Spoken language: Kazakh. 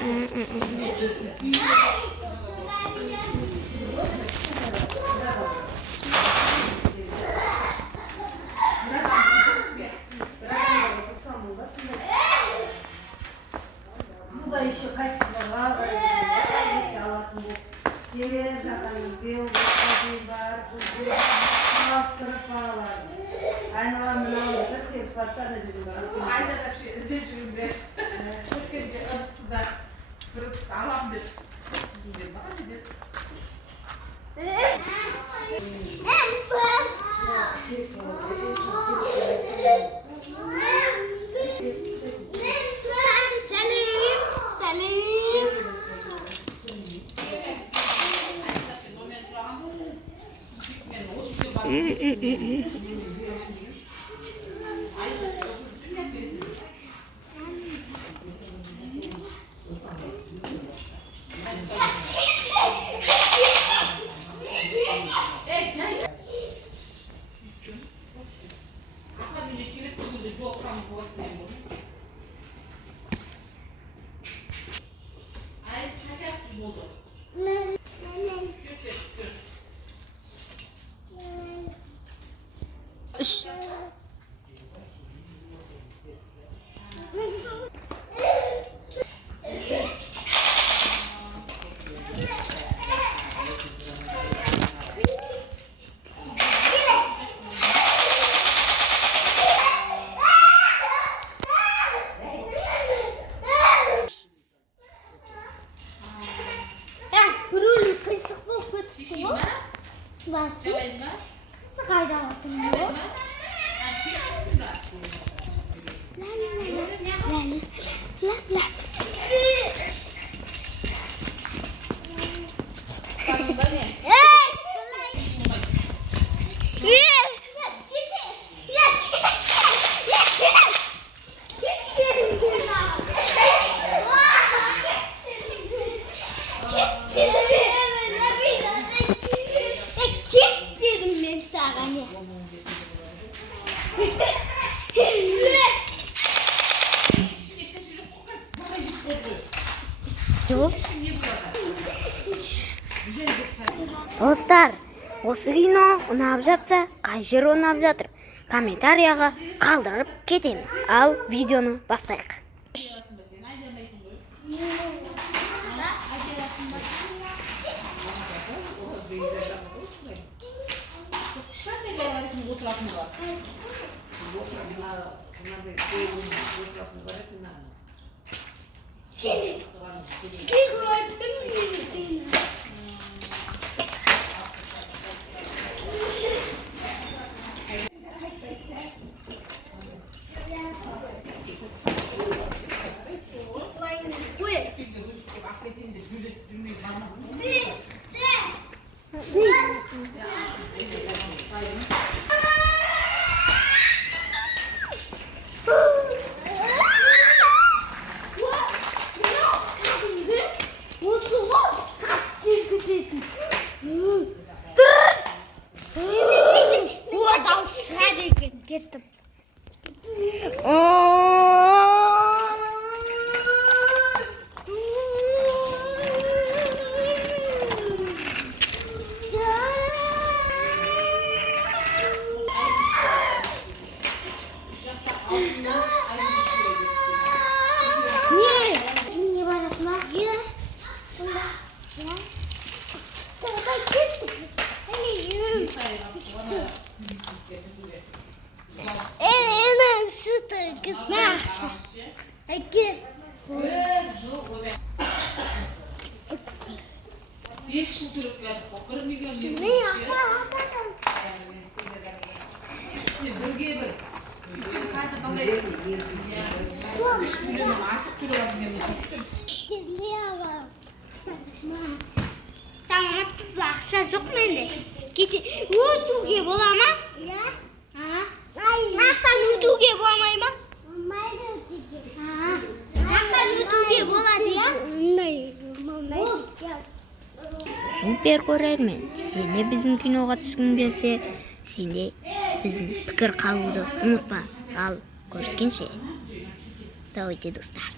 Bu da еще качество var. Ayda da bir şey izleyip şimdi. Türkiye'de arasında kırıp sağlam bir. Достар, осы кино ұнап жатса, қай жері ұнап жатыр? Комментарияға қалдырып кетеміз. Ал видеоны бастайық. Кетtim. Не барасың ба? Шында. Sangatsız aksa жоқ менде. Кете өтуге бола ма? Иә. Нақтан өтуге болмай ма? Болмайды өтуге. Нақтан өтуге болады, иә? Супер көрермен. Сен де біздің киноға түскің келсе, сен де біздің пікір қалуды ұмытпа. Ал көріскенше. Давайте, достар.